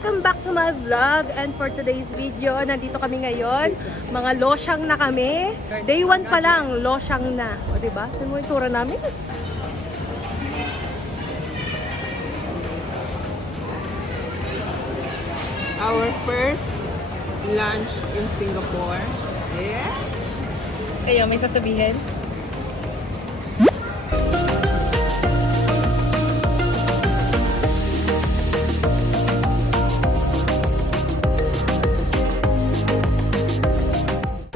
Welcome back to my vlog, and for today's video, nandito kami ngayon. Mga losyang na kami. Day 1 pa lang, losyang na. O diba? Tignan mo yung tura namin. Our first lunch in Singapore. Yeah. Kayo, may sasabihin?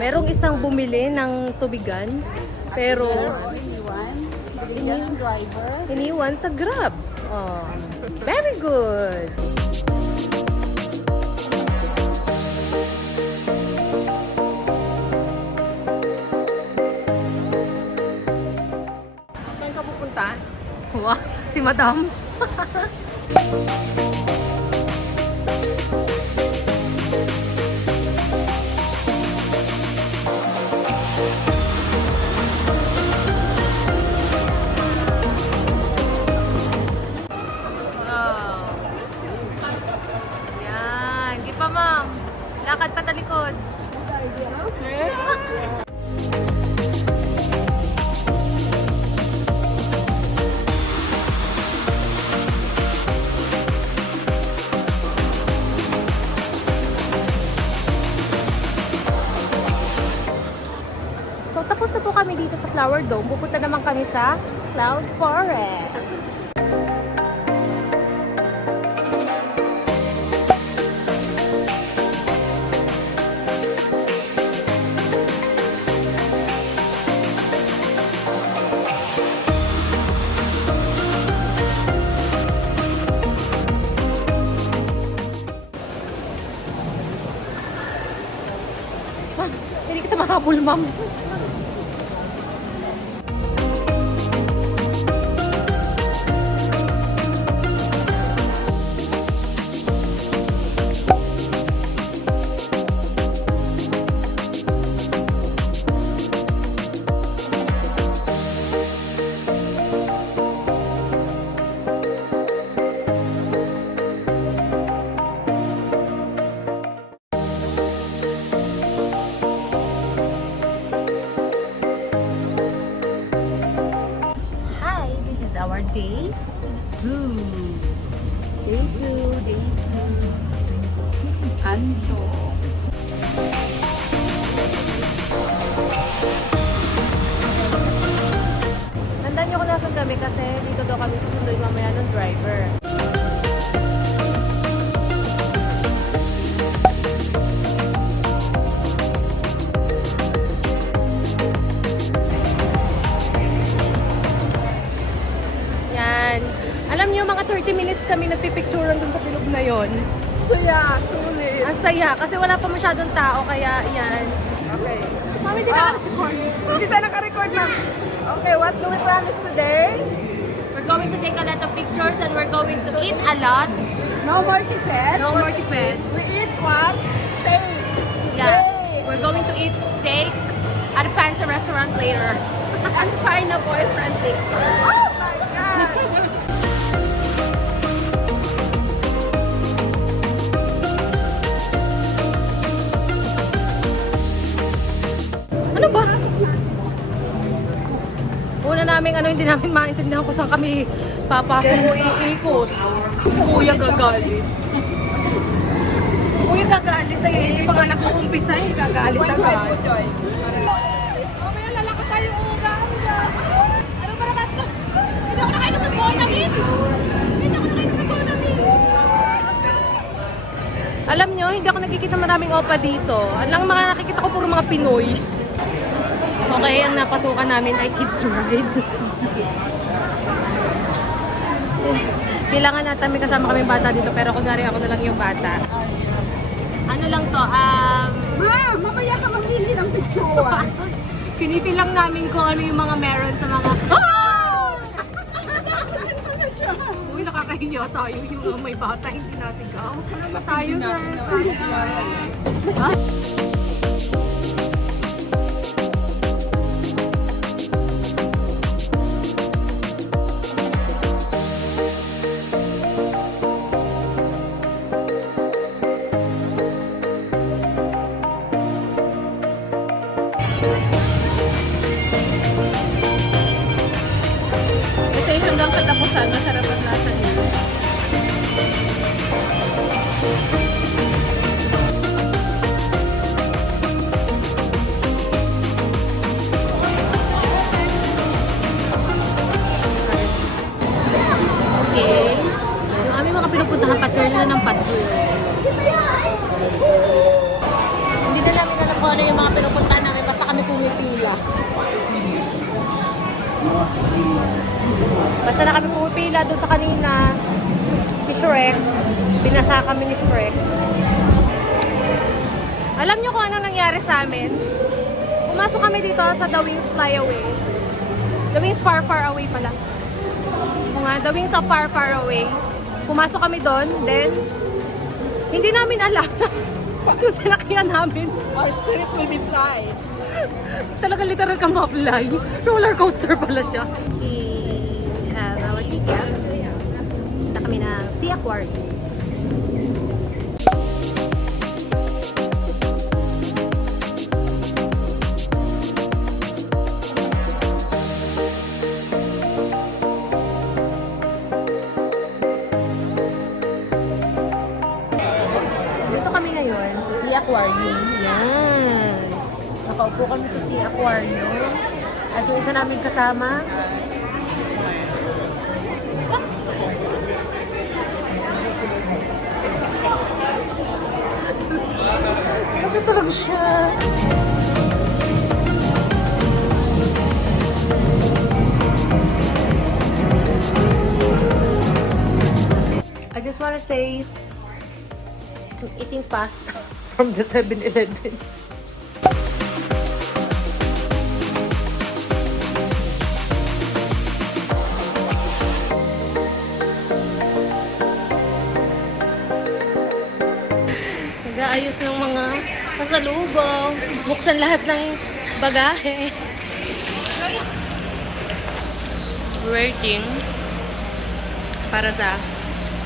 Merong isang bumili ng tubigan, pero iniwan sa Grab. Oh, very good. Saan ka pupunta? Wow, si Madam. Yan, di pa ma'am. Lakad pa talikod. So, tapos na po kami dito sa Flower Dome. Pupunta naman kami sa Cloud Forest. Hindi kita mahabol, ma'am. Hi, this is our day 2. Day 2, day 2. Anto. Tandaan niyo kung nasan kami kasi dito daw kami susunduin mamaya ng driver. Yan. Alam niyo, mga 30 minutes kami nagpipicturean dun sa bilog na yon. Saya, sulit. Ang saya kasi wala pa masyadong tao kaya yan. Okay. Mami, di na record. Hindi tayo naka-record na. Okay, what do we promise today? We're going to take a lot of pictures and we're going to eat a lot. No more ticket. No more tipid. We eat what? Steak. Yeah. Yay! We're going to eat steak at a fancy restaurant later. And find a boyfriend later. Oh my God! Ano ba? Una namin hindi namin maintindihan kung saan kami papasok o iikot. Si Kuya gagalit. Si Kuya gagalit ay hindi pa nga nag-uumpisa eh. Gagalit agad. Mamaya lalakad tayo uga. Ano ba naman ito? Hindi ako nakainom ng Bonamine. Hindi ako nakainom ng Bonamine. Alam nyo, hindi ako nakikita maraming opa dito. Ang mga nakikita ko puro mga Pinoy. Okay, ang napasukan namin ay kids ride. Kailangan natin may kasama kami bata dito pero kunwari ako na lang yung bata. Ano lang to, Mamaya ka mamili ng picture. pinipil lang namin kung ano yung mga meron sa mga... Uy, nakakahiya tayo yung may bata hindi nasigaw. Tayo na. nagpuntahan patrol ng patrol. Hindi na namin alam kung ano yung mga pinupuntahan namin. Basta kami pumipila. Basta na kami pumipila doon sa kanina. Si Shrek. Binasa kami ni Shrek. Alam nyo kung anong nangyari sa amin? Pumasok kami dito sa The Wings Fly Away. The Wings Far Far Away pala. The Wings of Far Far Away. Pumasok kami doon, then hindi namin alam kung sinakyan namin. Our spirit will be fly. Talaga literal kang ma-fly. Roller coaster pala siya. We have our tickets. Punta kami ng Sea Aquarium. Dito kami ngayon sa Sea Aquarium. Yan. Nakaupo kami sa Sea Aquarium. At yung isa namin kasama, grabe talaga siya. I just wanna say, I'm eating pasta from the 7-Eleven. Nag-aayos ng mga pasalubong. Buksan lahat ng bagahe. Waiting para sa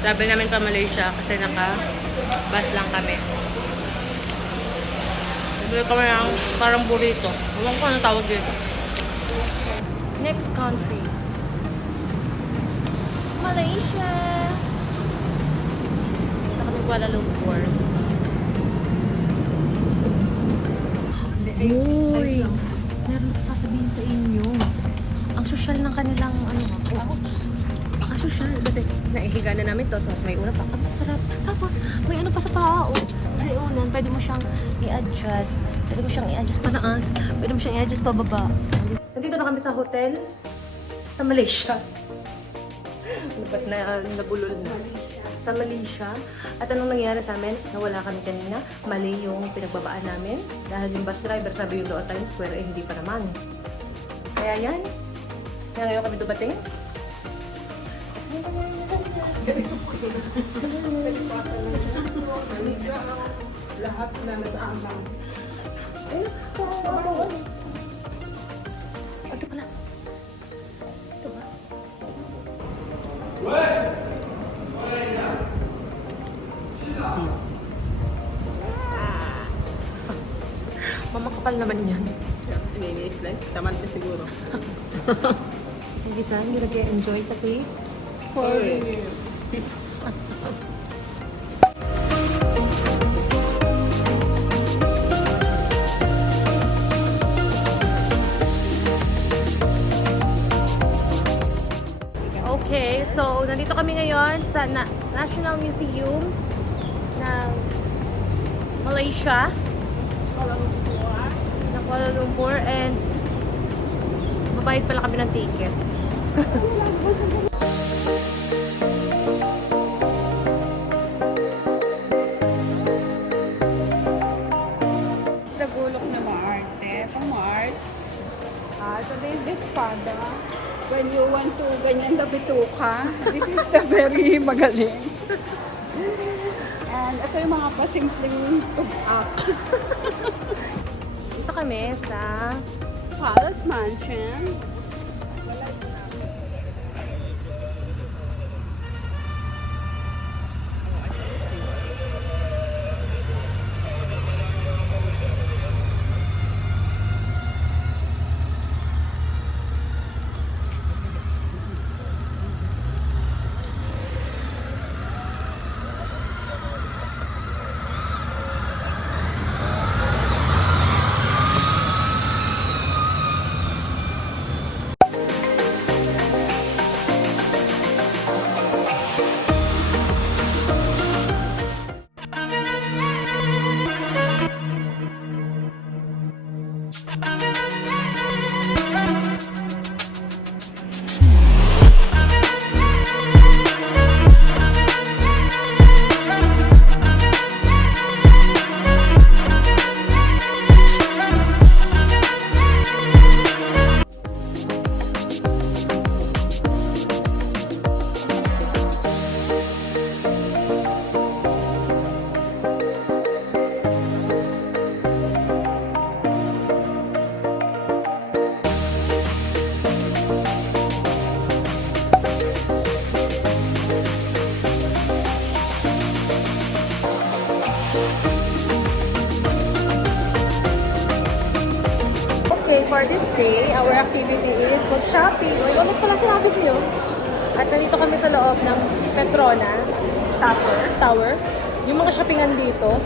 travel namin pa Malaysia kasi naka-bus lang kami. Nagbil kami ng parang burrito. Ewan ko anong tawag dito. Next country. Malaysia. Punta kami Kuala Lumpur. Uy! Meron ko sasabihin sa inyo. Ang social ng kanilang ang social. Kasi naihiga na namin to. Tapos may una pa. Ang sarap. Tapos may ano pa sa paa. May unan. Pwede mo siyang i-adjust. Pwede mo siyang i-adjust pataas. Pwede mo siyang i-adjust pababa. Nandito na kami sa hotel sa Malaysia. Dapat na nabulol na. Sa Malaysia. At anong nangyari sa amin? Nawala kami kanina. Mali yung pinagbabaan namin. Dahil yung bus driver sabi yung doon Times Square eh hindi pa naman. Kaya yan. Kaya ngayon kami dumating. Lahat na nag-aamang. Ito pala. Ito ba? Mama kapal naman yan. Ini-slice. Tamad na siguro. Hindi saan, hindi nag-enjoy kasi okay, so nandito kami ngayon sa National Museum ng Malaysia. Ng Kuala Lumpur and babayad pala kami ng ticket. Nagulok na maarte. Pang-arts. Today's espada. When you want to ganyan na bituka, this is the very magaling. And ito yung mga pasimpleng tug-up. Dito kami sa Palace Mansion. for this day, our activity is mag-shopping. Ay, ulit pala sinabi ko yun. At nandito kami sa loob ng Petronas Tower. Yung mga shoppingan dito.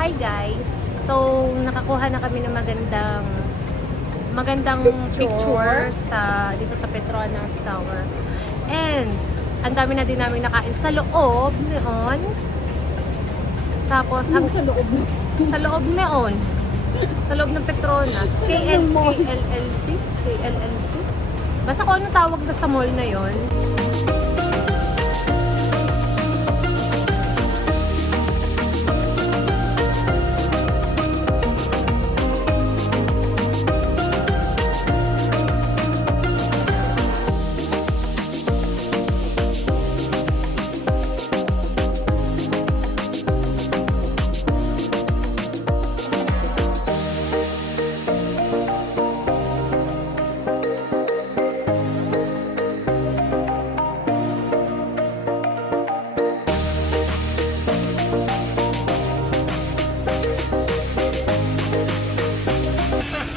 Hi guys! So, nakakuha na kami ng magandang picture dito sa Petronas Tower. And, ang dami na din namin nakain sa loob noon. Tapos, sa loob noon. Sa loob ng Petronas. KLLC. Basta kung anong tawag na sa mall na yon.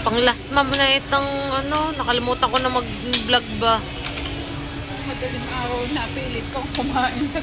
Pang last mom na itong nakalimutan ko na mag-vlog ba. Madaling araw na pilit kong kumain sa